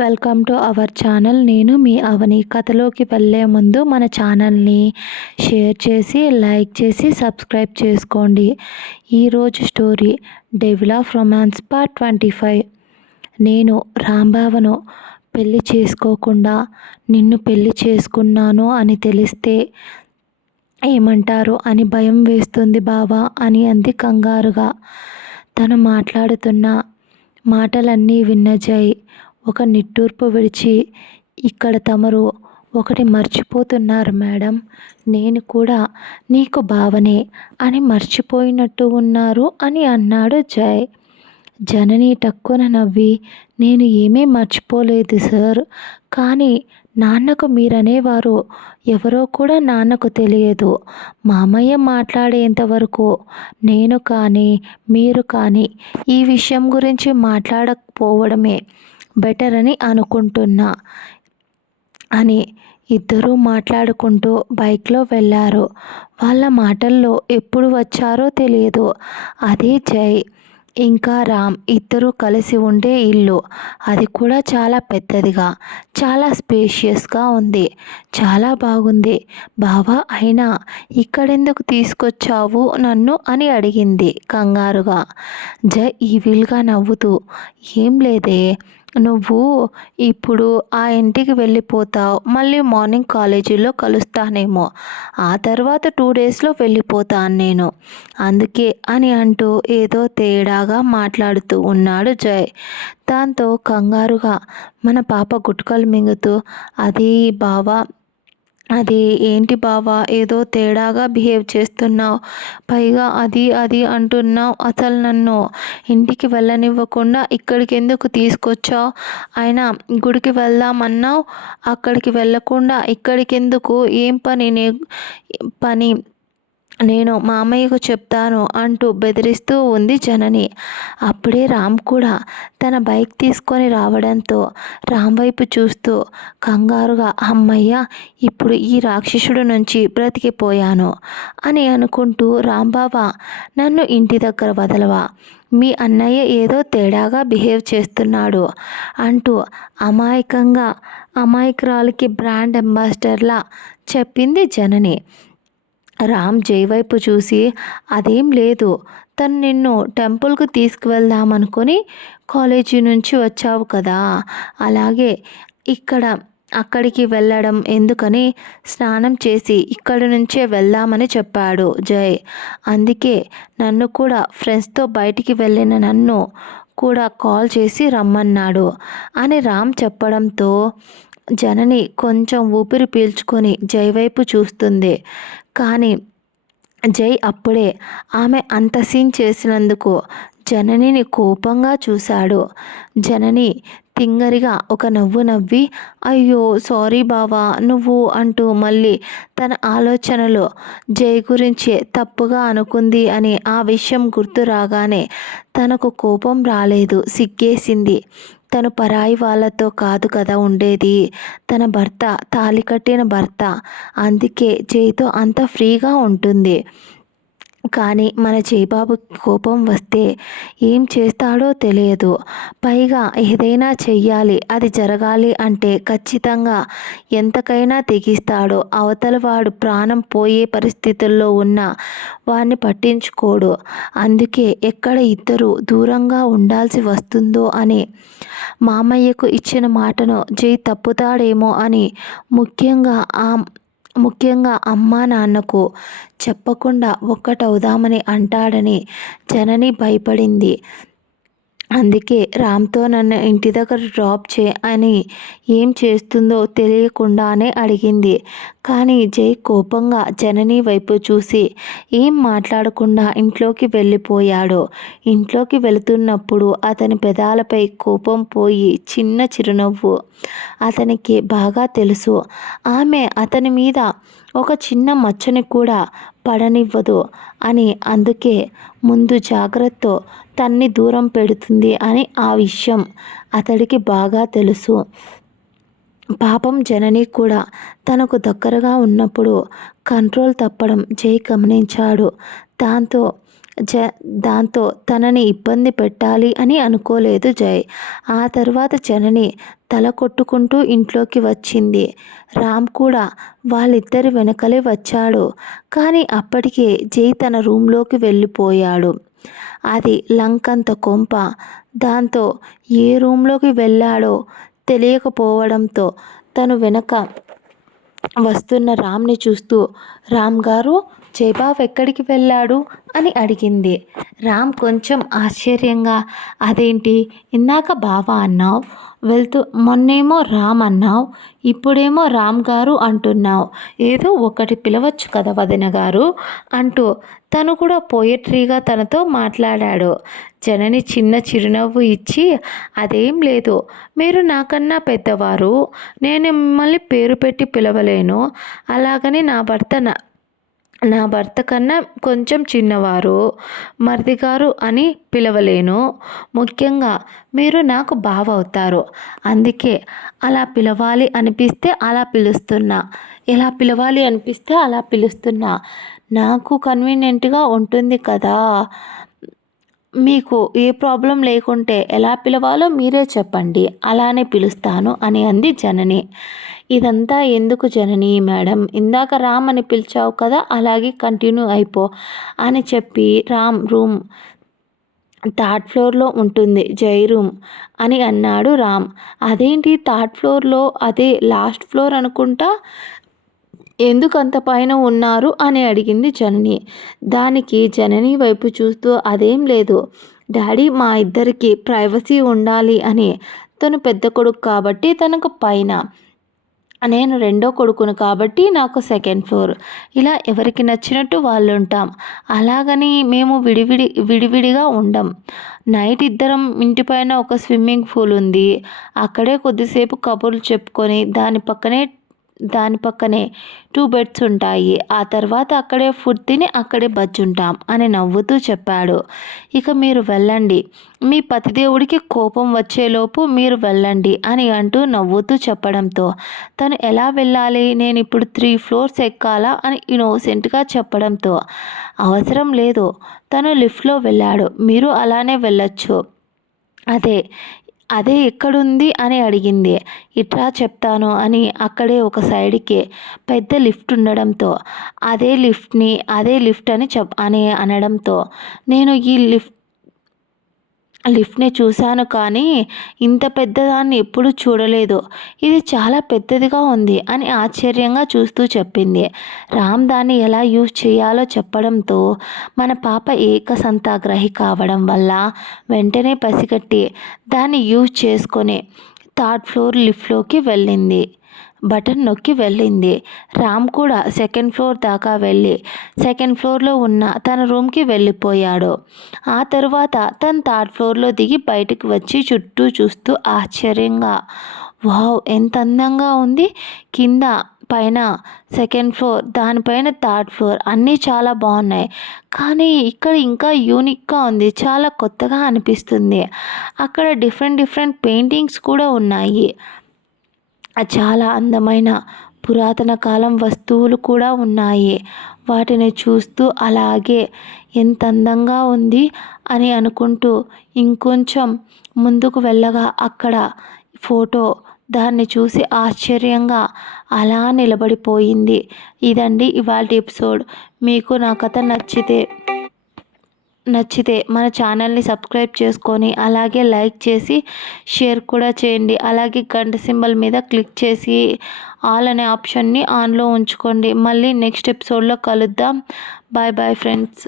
Welcome to our channel. నేను మీ అవని. కథలోకి వెళ్ళే ముందు మన ఛానల్ని షేర్ చేసి లైక్ చేసి సబ్స్క్రైబ్ చేసుకోండి. ఈరోజు story devil of romance part 25. నేను రాంబావను పెళ్లి చేసుకోకుండా నిన్ను పెళ్లి చేసుకున్నాను అని తెలిస్తే ఏమంటారు అని భయం వేస్తుంది బావా అని అంది కంగారుగా. తను మాట్లాడుతున్న మాటలన్నీ విన్న జై ఒక నిట్టూర్పు విడిచి, ఇక్కడ తమరు ఒకటి మర్చిపోతున్నారు మేడం, నేను కూడా నీకు బావనే అని మర్చిపోయినట్టు ఉన్నారు అని అన్నాడు జై. జనని టక్కున నవ్వి, నేను ఏమీ మర్చిపోలేదు సార్, కానీ నాన్నకు మీరనేవారు ఎవరో కూడా నాన్నకు తెలియదు. మామయ్య మాట్లాడేంతవరకు నేను కానీ మీరు కానీ ఈ విషయం గురించి మాట్లాడకపోవడమే బెటర్ అని అనుకుంటున్నా అని ఇద్దరూ మాట్లాడుకుంటూ బైక్లో వెళ్ళారు. వాళ్ళ మాటల్లో ఎప్పుడు వచ్చారో తెలియదు. అదే జై ఇంకా రామ్ ఇద్దరూ కలిసి ఉండే ఇల్లు. అది కూడా చాలా పెద్దదిగా, చాలా స్పేషియస్గా ఉంది. చాలా బాగుంది. బావా, అయినా ఇక్కడెందుకు తీసుకొచ్చావు నన్ను అని అడిగింది కంగారుగా. జై ఈవిల్గా నవ్వుతూ, ఏం లేదే, నువ్వు ఇప్పుడు ఆ ఇంటికి వెళ్ళిపోతావు, మళ్ళీ మార్నింగ్ కాలేజీలో కలుస్తానేమో, ఆ తర్వాత 2 డేస్లో వెళ్ళిపోతాను నేను, అందుకే అని అంటూ ఏదో తేడాగా మాట్లాడుతూ ఉన్నాడు జై. దాంతో కంగారుగా మన పాప గుట్కలు మింగుతూ, అది బావా, అది ఏంటి బావా, ఏదో తేడాగా బిహేవ్ చేస్తున్నావు, పైగా అది అది అంటున్నావు, అసలు నన్ను ఇంటికి వెళ్ళనివ్వకుండా ఇక్కడికి ఎందుకు తీసుకొచ్చావు, అయినా గుడికి వెళ్దామన్నావు, అక్కడికి వెళ్ళకుండా ఇక్కడికి ఎందుకు, ఏం పని పని నేను మామయ్యకు చెప్తాను అంటూ బెదిరిస్తూ ఉంది జనని. అప్పుడే రామ్ కూడా తన బైక్ తీసుకొని రావడంతో రామ్ వైపు చూస్తూ కంగారుగా, అమ్మయ్య, ఇప్పుడు ఈ రాక్షసుడు నుంచి బ్రతికిపోయాను అని అనుకుంటూ, రాంబాబా, నన్ను ఇంటి దగ్గర వదలవా, మీ అన్నయ్య ఏదో తేడాగా బిహేవ్ చేస్తున్నాడు అంటూ అమాయకురాలికి బ్రాండ్ అంబాసిడర్లా చెప్పింది జనని. రామ్ జై వైపు చూసి, అదేం లేదు, తను నిన్ను టెంపుల్కి తీసుకువెళ్దామనుకొని కాలేజీ నుంచి వచ్చావు కదా, అలాగే అక్కడికి వెళ్ళడం ఎందుకని స్నానం చేసి ఇక్కడి నుంచే వెళ్దామని చెప్పాడు జై. అందుకే నన్ను కూడా ఫ్రెండ్స్తో బయటికి వెళ్ళిన నన్ను కూడా కాల్ చేసి రమ్మన్నాడు అని రామ్ చెప్పడంతో జనని కొంచెం ఊపిరి పీల్చుకొని జై వైపు చూస్తుంది. కానీ జై అప్పుడే ఆమె అంత సీన్ చేసినందుకు జననిని కోపంగా చూశాడు. జనని తింగరిగా ఒక నవ్వు నవ్వి, అయ్యో సారీ బావా నువ్వు అంటూ మళ్ళీ తన ఆలోచనలో జై గురించి తప్పుగా అనుకుంది అని ఆ విషయం గుర్తు రాగానే తనకు కోపం రాలేదు, సిగ్గేసింది. తను పరాయి వాళ్ళతో కాదు కదా ఉండేది, తన భర్త, తాళి కట్టిన భర్త, అందుకే జైతో అంత ఫ్రీగా ఉంటుంది. కానీ మన జైబాబు కోపం వస్తే ఏం చేస్తాడో తెలియదు. పైగా ఏదైనా చెయ్యాలి, అది జరగాలి అంటే ఖచ్చితంగా ఎంతకైనా తెగిస్తాడు. అవతల వాడు ప్రాణం పోయే పరిస్థితుల్లో ఉన్న వాడిని పట్టించుకోడు. అందుకే ఎక్కడ ఇద్దరు దూరంగా ఉండాల్సి వస్తుందో అని మామయ్యకు ఇచ్చిన మాటను జై తప్పుతాడేమో అని ముఖ్యంగా అమ్మా నాన్నకు చెప్పకుండా ఒక్కటవుదామని అంటాడని జనని భయపడింది. అందుకే రామ్తో నన్ను ఇంటి దగ్గర డ్రాప్ అని ఏం చేస్తుందో తెలియకుండానే అడిగింది. కానీ జై కోపంగా జనని వైపు చూసి ఏం మాట్లాడకుండా ఇంట్లోకి వెళ్ళిపోయాడు. ఇంట్లోకి వెళుతున్నప్పుడు అతని పెదాలపై కోపం పోయి చిన్న చిరునవ్వు. అతనికి బాగా తెలుసు, ఆమె అతని మీద ఒక చిన్న మచ్చని కూడా పడనివ్వదు అని, అందుకే ముందు జాగ్రత్తతో తన్ని దూరం పెడుతుంది అని. ఆ విషయం అతడికి బాగా తెలుసు. పాపం జనని కూడా తనకు దగ్గరగా ఉన్నప్పుడు కంట్రోల్ తప్పడం జై గమనించాడు. దాంతో దాంతో తనని ఇబ్బంది పెట్టాలి అని అనుకోలేదు జై. ఆ తర్వాత జనని తల కొట్టుకుంటూ ఇంట్లోకి వచ్చింది. రామ్ కూడా వాళ్ళిద్దరి వెనకలే వచ్చాడు. కానీ అప్పటికే జై తన రూంలోకి వెళ్ళిపోయాడు. అది లంకంత కొంప. దాంతో ఏ రూంలోకి వెళ్ళాడో తెలియకపోవడంతో తను వెనక వస్తున్న రామ్ని చూస్తూ, రామ్ గారు, జయబాబు ఎక్కడికి వెళ్ళాడు అని అడిగింది. రామ్ కొంచెం ఆశ్చర్యంగా, అదేంటి ఇందాక బావ అన్నావు, మొన్నేమో రామ్ అన్నావు, ఇప్పుడేమో రామ్ గారు అంటున్నావు, ఏదో ఒకటి పిలవచ్చు కదా వదిన గారు అంటూ తను కూడా పోయట్రీగా తనతో మాట్లాడాడు. జనని చిన్న చిరునవ్వు ఇచ్చి, అదేం లేదు, మీరు నాకన్నా పెద్దవారు, నేను మిమ్మల్ని పేరు పెట్టి పిలవలేను, అలాగని నా భర్త కన్నా కొంచెం చిన్నవారు, మరిది గారు అని పిలవలేను. ముఖ్యంగా మీరు నాకు బావ అవుతారు, అందుకే అలా పిలవాలి అనిపిస్తే అలా పిలుస్తున్నా, ఎలా పిలవాలి అనిపిస్తే అలా పిలుస్తున్నా. నాకు కన్వీనియంట్గా ఉంటుంది కదా. మీకు ఏ ప్రాబ్లం లేకుంటే ఎలా పిలవాలో మీరే చెప్పండి, అలానే పిలుస్తాను అని అంది జనని. ఇదంతా ఎందుకు జనని మేడం, ఇందాక రామ్ అని పిలిచావు కదా, అలాగే కంటిన్యూ అయిపో అని చెప్పి, రామ్ రూమ్ థర్డ్ ఫ్లోర్లో ఉంటుంది, జై రూమ్ అని అన్నాడు రామ్. అదేంటి థర్డ్ ఫ్లోర్లో, అదే లాస్ట్ ఫ్లోర్ అనుకుంటా, ఎందుకంత పైన ఉన్నారు అని అడిగింది జనని. దానికి జనని వైపు చూస్తూ, అదేం లేదు డాడీ, మా ఇద్దరికి ప్రైవసీ ఉండాలి అని. తను పెద్ద కొడుకు కాబట్టి తనకు పైన, నేను రెండో కొడుకును కాబట్టి నాకు సెకండ్ ఫ్లోర్, ఇలా ఎవరికి నచ్చినట్టు వాళ్ళు ఉంటాం. అలాగని మేము విడివిడిగా ఉండం. నైట్ ఇద్దరం ఇంటిపైన ఒక స్విమ్మింగ్ పూల్ ఉంది, అక్కడే కొద్దిసేపు కబుర్లు చెప్పుకొని దాని పక్కనే 2 బెడ్స్ ఉంటాయి. ఆ తర్వాత అక్కడే ఫుడ్ తిని అక్కడే బజ్జుంటాం అని నవ్వుతూ చెప్పాడు. ఇక మీరు వెళ్ళండి, మీ పతిదేవుడికి కోపం వచ్చేలోపు మీరు వెళ్ళండి అని అంటూ నవ్వుతూ చెప్పడంతో, తను ఎలా వెళ్ళాలి, నేను ఇప్పుడు 3 ఫ్లోర్స్ ఎక్కాలా అని ఇన్నోసెంట్గా చెప్పడంతో, అవసరం లేదు, తను లిఫ్ట్లో వెళ్ళాడు, మీరు అలానే వెళ్ళొచ్చు. అదే ఎక్కడుంది అని అడిగింది. ఇట్రా చెప్తాను అని అక్కడే ఒక సైడ్కి పెద్ద లిఫ్ట్ ఉండడంతో, అదే లిఫ్ట్ అని అనడంతో, నేను ఈ లిఫ్ట్ని చూశాను కానీ ఇంత పెద్దదాన్ని ఎప్పుడూ చూడలేదు, ఇది చాలా పెద్దదిగా ఉంది అని ఆశ్చర్యంగా చూస్తూ చెప్పింది. రామ్ దాన్ని ఎలా యూజ్ చేయాలో చెప్పడంతో, మన పాప ఏకసంతాగ్రహి కావడం వల్ల వెంటనే పసిగట్టి దాన్ని యూజ్ చేసుకొని థర్డ్ ఫ్లోర్ లిఫ్ట్లోకి బటన్ నొక్కి వెళ్ళింది. రామ్ కూడా సెకండ్ ఫ్లోర్ దాకా వెళ్ళి సెకండ్ ఫ్లోర్లో ఉన్న తన రూమ్కి వెళ్ళిపోయాడు. ఆ తరువాత తను థర్డ్ ఫ్లోర్లో దిగి బయటకు వచ్చి చుట్టూ చూస్తూ ఆశ్చర్యంగా, వావ్ ఎంత అందంగా ఉంది, కింద పైన సెకండ్ ఫ్లోర్, దానిపైన థర్డ్ ఫ్లోర్, అన్నీ చాలా బాగున్నాయి, కానీ ఇక్కడ ఇంకా యూనిక్గా ఉంది, చాలా కొత్తగా అనిపిస్తుంది. అక్కడ డిఫరెంట్ పెయింటింగ్స్ కూడా ఉన్నాయి, చాలా అందమైన పురాతన కాలం వస్తువులు కూడా ఉన్నాయి. వాటిని చూస్తూ అలాగే ఎంత అందంగా ఉంది అని అనుకుంటూ ఇంకొంచెం ముందుకు వెళ్ళగా అక్కడ ఫోటో, దాన్ని చూసి ఆశ్చర్యంగా అలా నిలబడిపోయింది. ఇదండి ఇవాల్టి ఎపిసోడ్. మీకు నా కథ నచ్చితే మన ఛానల్ని సబ్స్క్రైబ్ చేసుకొని అలాగే లైక్ చేసి షేర్ కూడా చేయండి. అలాగే గంట సింబల్ మీద క్లిక్ చేసి ఆల్ అనే ఆప్షన్ని ఆన్లో ఉంచుకోండి. మళ్ళీ నెక్స్ట్ ఎపిసోడ్లో కలుద్దాం. Bye bye friends.